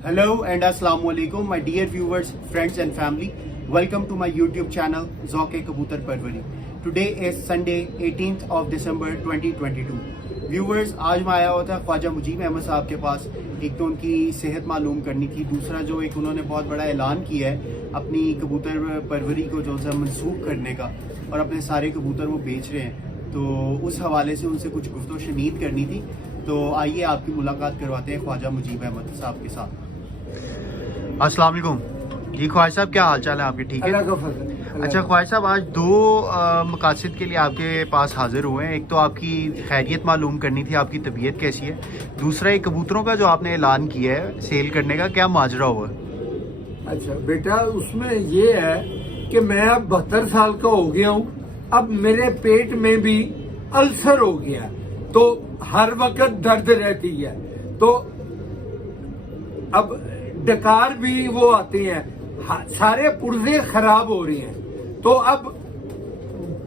Hello and Assalamu alaikum, my dear viewers, friends and family. Welcome to my YouTube channel, Zauke Kabutar Parwari. Today is Sunday, 18th of December 2022. Viewers, आज मैं आया हुआ था ख्वाजा मुजीब अहमद साहब के पास। एक तो उनकी सेहत मालूम करनी थी, दूसरा जो एक उन्होंने बहुत बड़ा ऐलान किया है अपनी कबूतर परवरी को जो सा मनसूख करने का, और अपने सारे कबूतर वो बेच रहे हैं, तो उस हवाले से उनसे कुछ गुफ्तो शनीद करनी थी। तो आइए आपकी मुलाकात करवाते हैं ख्वाजा मुजीब अहमद साहब के साथ। अस्सलाम वालेकुम जी ख्वाजा साहब, क्या हाल चाल है आपके? ठीक है। अच्छा ख्वाजा साहब, आज दो मकासद के लिए आपके पास हाजिर हुए हैं। एक तो आपकी खैरियत मालूम करनी थी, आपकी तबीयत कैसी है। दूसरा एक कबूतरों का जो आपने ऐलान किया है सेल करने का, क्या माजरा हुआ? अच्छा बेटा, उसमें ये है कि मैं अब 72 साल का हो गया हूँ। अब मेरे पेट में भी अल्सर हो गया, तो हर वक्त दर्द रहती है। तो अब डकार भी वो आते हैं, सारे पुर्जे खराब हो रहे हैं। तो अब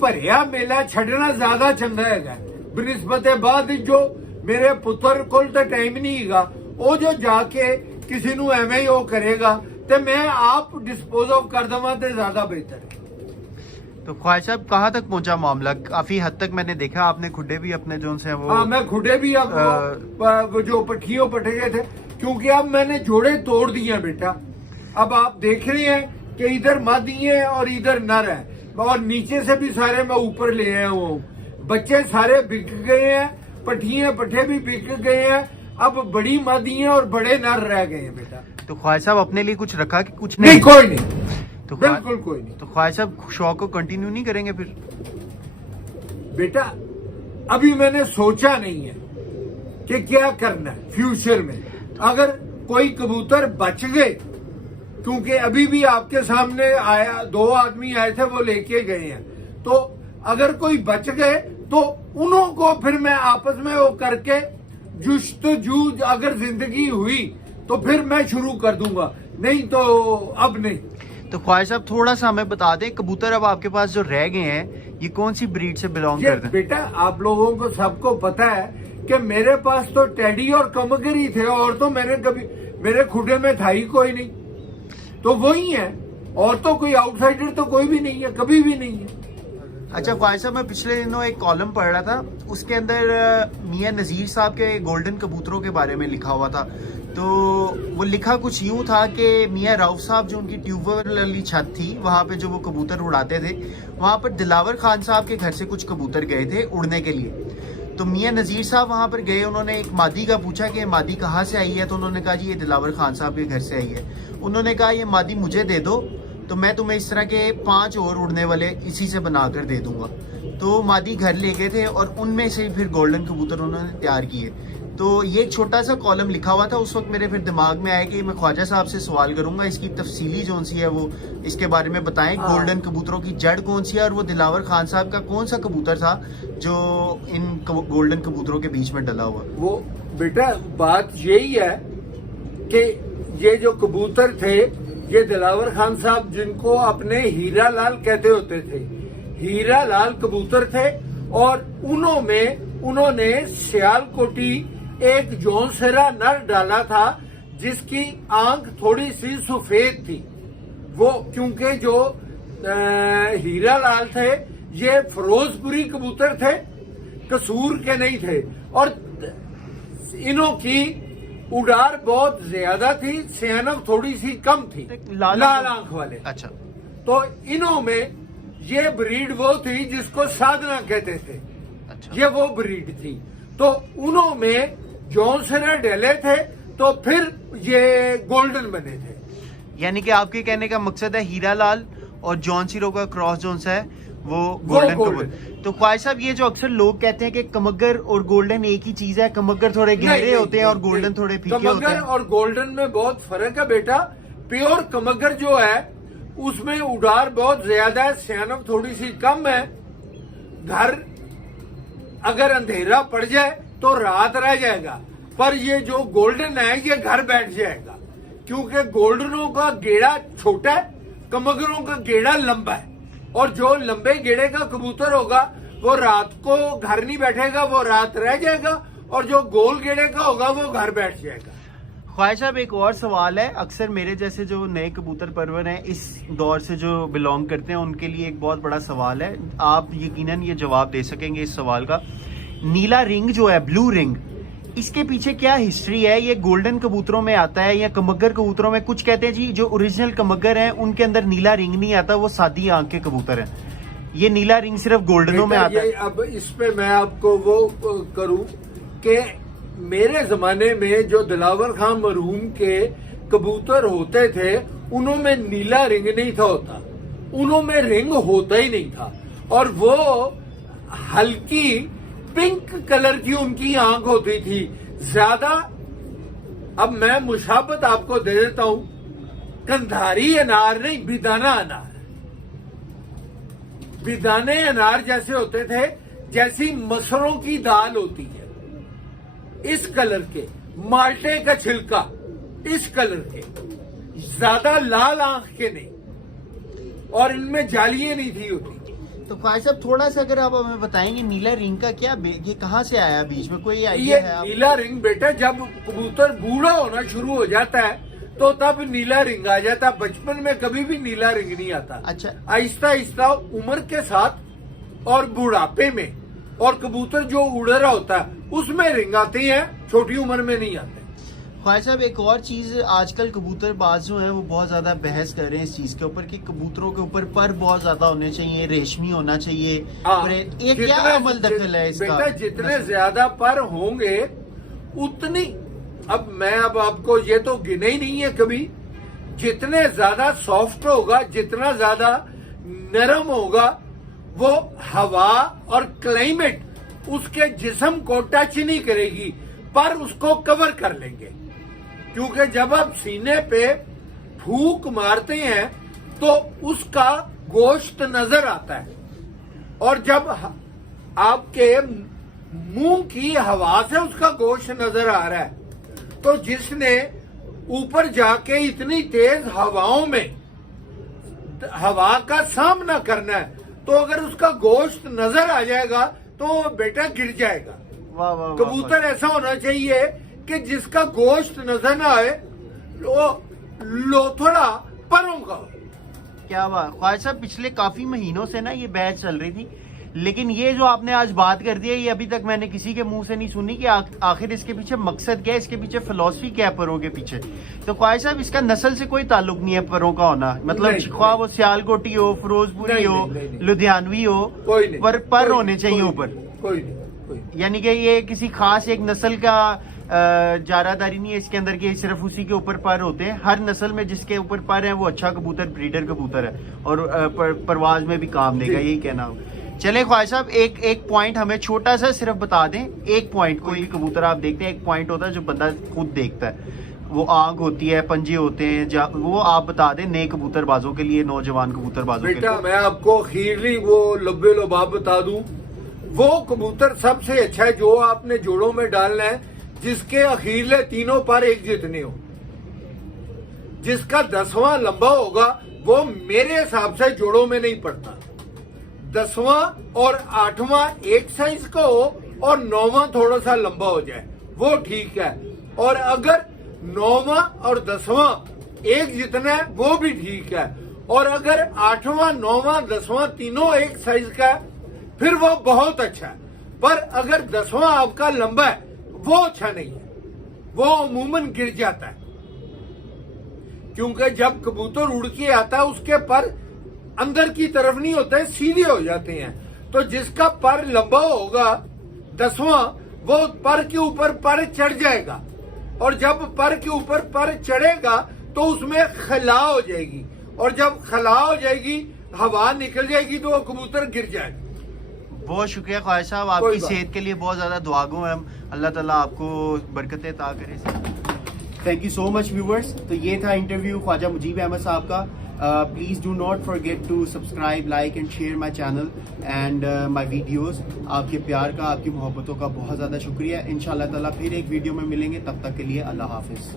भरिया मेला छड़ना ज्यादा चंगा है बनिस्बत बाद जो मेरे पुत्र को तो टाइम नहीं हैगा, वो जो जाके किसी नू एवें ही वो करेगा, तो मैं आप डिस्पोज ऑफ कर दवा तो ज्यादा बेहतर है। तो ख्वाजा साहब, कहाँ तक पहुंचा मामला? काफी हद तक मैंने देखा आपने खुडे भी अपने जो से वो। हाँ, मैं खुडे भी अब जो पठियों पटे गए थे, क्योंकि अब मैंने जोड़े तोड़ दिए बेटा। अब आप देख रहे हैं कि इधर मादी है और इधर नर है, और नीचे से भी सारे मैं ऊपर ले आया हूँ। बच्चे सारे बिक गए हैं, पठिए पठे भी बिक गए हैं। अब बड़ी मादी है और बड़े नर रह गए हैं बेटा। तो ख्वाजा साहब अपने लिए कुछ रखा कि कुछ नहीं? कोई नहीं, तो बिल्कुल कोई नहीं। तो ख्वाजा साहब शौक को कंटिन्यू नहीं करेंगे फिर? बेटा अभी मैंने सोचा नहीं है कि क्या करना है फ्यूचर में। अगर कोई कबूतर बच गए, क्योंकि अभी भी आपके सामने आया, 2 आदमी आए थे, वो लेके गए हैं, तो अगर कोई बच गए तो उन्हों को फिर मैं आपस में वो करके जुस्तजू, अगर जिंदगी हुई तो फिर मैं शुरू कर दूंगा, नहीं तो अब नहीं। तो ख्वाजा साहब थोड़ा सा हमें बता दें, कबूतर अब आपके पास जो रह गए हैं ये कौन सी ब्रीड से बिलोंग करते हैं? बेटा आप लोगों को सबको पता है कि मेरे पास तो टेडी और कमगर ही थे, और तो मैंने कभी मेरे खुडे में था ही कोई नहीं, तो वही है। और तो कोई आउटसाइडर तो कोई भी नहीं है, कभी भी नहीं है। अच्छा ख्वाजा साहब, मैं पिछले दिनों एक कॉलम पढ़ रहा था, उसके अंदर मियां नजीर साहब के गोल्डन कबूतरों के बारे में लिखा हुआ था। तो वो लिखा कुछ यूं था कि मियां राउफ साहब जो उनकी ट्यूबवेल वाली छत थी, वहाँ पे जो वो कबूतर उड़ाते थे, वहाँ पर दिलावर खान साहब के घर से कुछ कबूतर गए थे उड़ने के लिए। तो मियां नजीर साहब वहाँ पर गए, उन्होंने एक मादी का पूछा कि मादी कहाँ से आई है, तो उन्होंने कहा जी ये दिलावर खान साहब के घर से आई है। उन्होंने कहा ये मादी मुझे दे दो, तो मैं तुम्हें इस तरह के 5 और उड़ने वाले इसी से बनाकर दे दूंगा। तो मादी घर ले गए थे और उनमें से फिर गोल्डन कबूतर उन्होंने तैयार किए। तो ये एक छोटा सा कॉलम लिखा हुआ था, उस वक्त मेरे फिर दिमाग में आया कि मैं ख्वाजा साहब से सवाल करूंगा, इसकी तफसीली जो सी है वो इसके बारे में बताएं। गोल्डन कबूतरों की जड़ कौन सी है, और वो दिलावर खान साहब का कौन सा कबूतर था जो इन गोल्डन कबूतरों के बीच में डला हुआ? वो बेटा बात यही है कि ये जो कबूतर थे, ये दिलावर खान साहब जिनको अपने हीरा लाल कहते होते थे, हीरा लाल कबूतर थे। और उन्होंने सियालकोटी एक जौनसेरा नर डाला था, जिसकी आंख थोड़ी सी सफेद थी। वो क्योंकि जो हीरा लाल थे ये फिरोजपुरी कबूतर थे, कसूर के नहीं थे, और इन्हों की उड़ार बहुत ज्यादा थी, सियानक थोड़ी सी कम थी, लाल आंख वाले। अच्छा। तो इन्हों में ये ब्रीड वो थी जिसको साधना कहते थे। अच्छा। ये वो ब्रीड थी। तो उन्हों में जौनसेरा डेले थे, तो फिर ये गोल्डन बने थे। यानी कि आपके कहने का मकसद है हीरा लाल और जॉन सीरो का क्रॉस जोन सा है वो गोल्डन कबूतर। तो ख्वाजा साहब, ये जो अक्सर लोग कहते हैं कि कमगर और गोल्डन एक ही चीज है, कमगर थोड़े गहरे होते हैं और गोल्डन थोड़े फीके होते हैं। कमगर और गोल्डन में बहुत फर्क है बेटा। प्योर कमगर जो है उसमें उड़ार बहुत ज्यादा है, सियानक थोड़ी सी कम है। घर अगर अंधेरा पड़ जाए तो रात रह जाएगा, पर ये जो गोल्डन है ये घर बैठ जाएगा, क्योंकि गोल्डनों का गेड़ा छोटा है, कमगरों का गेड़ा लंबा है। और जो लंबे गेड़े का कबूतर होगा वो रात को घर नहीं बैठेगा, वो रात रह जाएगा, और जो गोल गेड़े का होगा वो घर बैठ जाएगा। خواجہ صاحب ایک اور سوال ہے, اکثر میرے جیسے جو نئے کبوتر پرور ہیں اس دور سے جو بلونگ کرتے ہیں ان کے لیے ایک بہت بڑا سوال ہے, آپ یقیناً یہ جواب دے سکیں گے اس سوال کا. نیلا رنگ جو ہے, بلو رنگ, اس کے پیچھے کیا ہسٹری ہے؟ یہ گولڈن کبوتروں میں آتا ہے یا کمگر کبوتروں میں؟ کچھ کہتے ہیں جی جو اوریجنل کمگر ہیں ان کے اندر نیلا رنگ نہیں آتا, وہ سادی آنکھ کے کبوتر ہیں. یہ نیلا رنگ صرف گولڈنوں میں آتا ہے. اب اس پہ میں آپ کو وہ کروں کہ میرے زمانے میں جو دلاور خان مرحوم کے کبوتر ہوتے تھے انہوں میں نیلا رنگ نہیں تھا ہوتا, انہوں میں رنگ ہوتا ہی نہیں تھا, اور وہ ہلکی پنک کلر کی ان کی آنکھ ہوتی تھی زیادہ. اب میں مشابت آپ کو دے دیتا ہوں, کندھاری انار نہیں, بیدانہ انار. بیدانے انار جیسے ہوتے تھے, جیسی مسروں کی دال ہوتی ہے اس کلر کے, مالٹے کا چھلکا اس کلر کے, زیادہ لال آنکھ کے نہیں, اور ان میں جالیاں نہیں تھی ہوتی. تو خواجہ صاحب تھوڑا سا اگر آپ ہمیں بتائیں گے نیلا رنگ کا کیا, یہ کہاں سے آیا بیچ میں, کوئی آئیڈیا ہے؟ یہ نیلا رنگ بیٹا جب کبوتر بوڑھا ہونا شروع ہو جاتا ہے تو تب نیلا رنگ آ جاتا ہے, بچپن میں کبھی بھی نیلا رنگ نہیں آتا. اچھا, آہستہ آہستہ عمر کے ساتھ اور بڑھاپے میں, اور کبوتر جو اڑ رہا ہوتا ہے اس میں رنگ آتی ہیں, چھوٹی عمر میں نہیں آتے. خواجہ صاحب ایک اور چیز, آج کل کبوتر باز جو ہیں وہ بہت زیادہ بحث کر رہے ہیں اس چیز کے اوپر کہ کبوتروں کے اوپر پر بہت زیادہ ہونے چاہیے, ریشمی ہونا چاہیے. یہ کیا عمل دخل ہے اس کا؟ بیٹا جتنے زیادہ پر ہوں گے اتنی, اب میں اب آپ کو یہ تو گنے ہی نہیں ہے کبھی, جتنے زیادہ سافٹ ہوگا, جتنا زیادہ نرم ہوگا, وہ ہوا اور کلائمیٹ اس کے جسم کو ٹچ نہیں کرے گی, پر اس کو کور کر لیں گے. کیونکہ جب آپ سینے پہ پھونک مارتے ہیں تو اس کا گوشت نظر آتا ہے, اور جب آپ کے منہ کی ہوا سے اس کا گوشت نظر آ رہا ہے, تو جس نے اوپر جا کے اتنی تیز ہواؤں میں ہوا کا سامنا کرنا ہے, تو اگر اس کا گوشت نظر آ جائے گا تو بیٹا گر جائے گا. کبوتر ایسا ہونا چاہیے کہ جس کا گوشت نظر نہ آئے, لوتھڑا پروں کا. کیا بات خواجہ صاحب, پچھلے کافی مہینوں سے نا یہ بحث چل رہی تھی, لیکن یہ جو آپ نے آج بات کر دی ہے یہ ابھی تک میں نے کسی کے منہ سے نہیں سنی کہ آخر اس کے پیچھے مقصد کیا ہے, اس کے پیچھے فلسفی کیا ہے پروں کے پیچھے. تو خواجہ صاحب اس کا نسل سے کوئی تعلق نہیں ہے پروں کا ہونا, مطلب خواہ وہ سیال کوٹی ہو, فیروز پوری ہو, لدھیانوی ہو, پر ہونے چاہیے اوپر, یعنی کہ یہ کسی خاص ایک نسل کا جارہ داری نہیں ہے اس کے اندر کہ صرف اسی کے اوپر پر ہوتے ہیں. ہر نسل میں جس کے اوپر پر ہے وہ اچھا کبوتر, بریڈر کبوتر ہے, اور پرواز میں بھی کام دے گا, یہی کہنا ہوگا. چلے خواجہ صاحب ایک پوائنٹ ہمیں چھوٹا سا صرف بتا دیں, ایک پوائنٹ, کوئی کبوتر آپ دیکھتے ہیں ایک پوائنٹ ہوتا ہے جو بندہ خود دیکھتا ہے, وہ آنکھ ہوتی ہے, پنجے ہوتے ہیں, وہ آپ بتا دیں نئے کبوتر بازوں کے لیے, نوجوان کبوتر بازوں کے لیے. بیٹا میں آپ کو خیرلی وہ لبے لباب بتا دوں, وہ کبوتر سب سے اچھا ہے جو آپ نے جوڑوں میں ڈالنا ہے جس کے اخیرلے تینوں پر ایک جتنے ہو. جس کا 10واں لمبا ہوگا وہ میرے حساب سے جوڑوں میں نہیں پڑتا. 10واں اور 8واں ایک سائز کا ہو اور 9واں تھوڑا سا لمبا ہو جائے وہ ٹھیک ہے, اور اگر 9واں اور 10واں ایک جتنا ہے وہ بھی ٹھیک ہے, اور اگر 8واں 9واں 10واں تینوں ایک سائز کا ہے پھر وہ بہت اچھا ہے. پر اگر 10واں آپ کا لمبا ہے وہ اچھا نہیں ہے, وہ عموماً گر جاتا ہے, کیونکہ جب کبوتر اڑ کے آتا ہے اس کے پر اندر کی طرف نہیں ہوتے, سیدھے ہو جاتے ہیں. تو جس کا پر لمبا ہوگا 10واں, وہ پر کے اوپر پر چڑھ جائے گا, اور جب پر کے اوپر پر چڑھے گا تو اس میں خلا ہو جائے گی, اور جب خلا ہو جائے گی ہوا نکل جائے گی تو وہ کبوتر گر جائے گا. بہت شکریہ خواجہ صاحب, آپ کی صحت کے لیے بہت زیادہ دعا گو ہیں, اللہ تعالیٰ آپ کو برکتیں عطا کرے. Thank you so much viewers. تو یہ تھا انٹرویو خواجہ مجیب احمد صاحب کا. Please do not forget to subscribe, like and share my channel and my videos. آپ کے پیار کا, آپ کی محبتوں کا بہت زیادہ شکریہ. انشاءاللہ تعالیٰ پھر ایک ویڈیو میں ملیں گے, تب تک کے لیے اللہ حافظ.